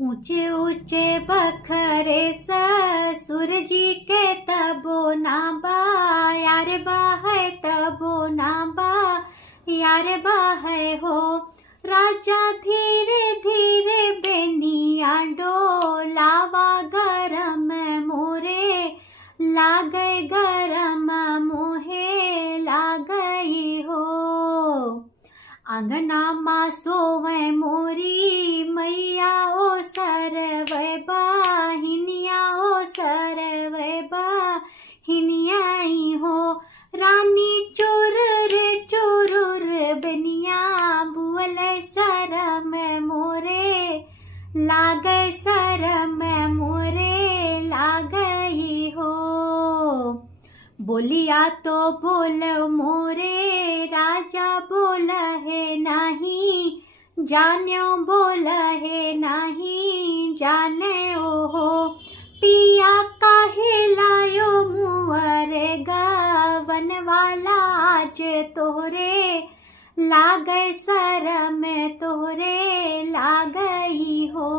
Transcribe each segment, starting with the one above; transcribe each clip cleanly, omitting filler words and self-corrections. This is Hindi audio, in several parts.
ऊंचे ऊंचे बखरे ससुर जी के तबो ना बा, यार बा है तबो ना बा, यार बा है हो। राजा धीरे धीरे बेनिया डोलावा, गरम मोरे लागै गरम मोहे लागई हो। आंगना मा सोवे मोरी मैया ओ सरवै बाहिनिया, ओ सरवै बाहिनियाई हो। रानी चोर रे चोरुर बनिया, बुअल शरम मोरे लागै शरम मोरे लागई हो। बोलिया तो बोल मोरे राजा, बोल है नहीं जान्यो, बोल है नहीं जाने ओहो। पिया काहे लायो मुअर गवन वाला, आज तोहरे लागै शरम तोहरे लागई हो।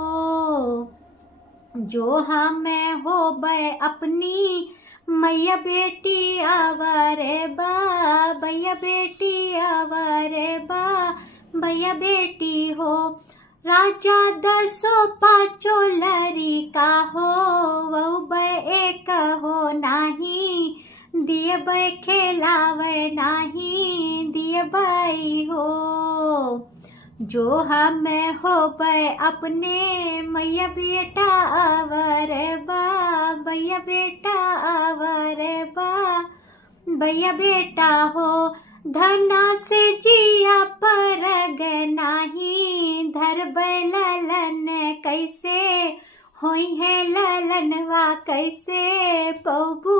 जो हमें हो बे अपनी मैया बेटी आवारे बा, भैया बेटी आवारे बा, भैया बेटी हो। राजा दसो पाचो लरी का हो, वह बे एक हो नाही, दिए बे खेलावे नाही, दिए बाई हो। जो हमें हो बे अपने मैया बेटा आवारे बा, भैया बेटा आवारे बा, भैया बेटा हो। धना से जिया परग नाही, धरब ललन कैसे होई है ललनवा कैसे पौबू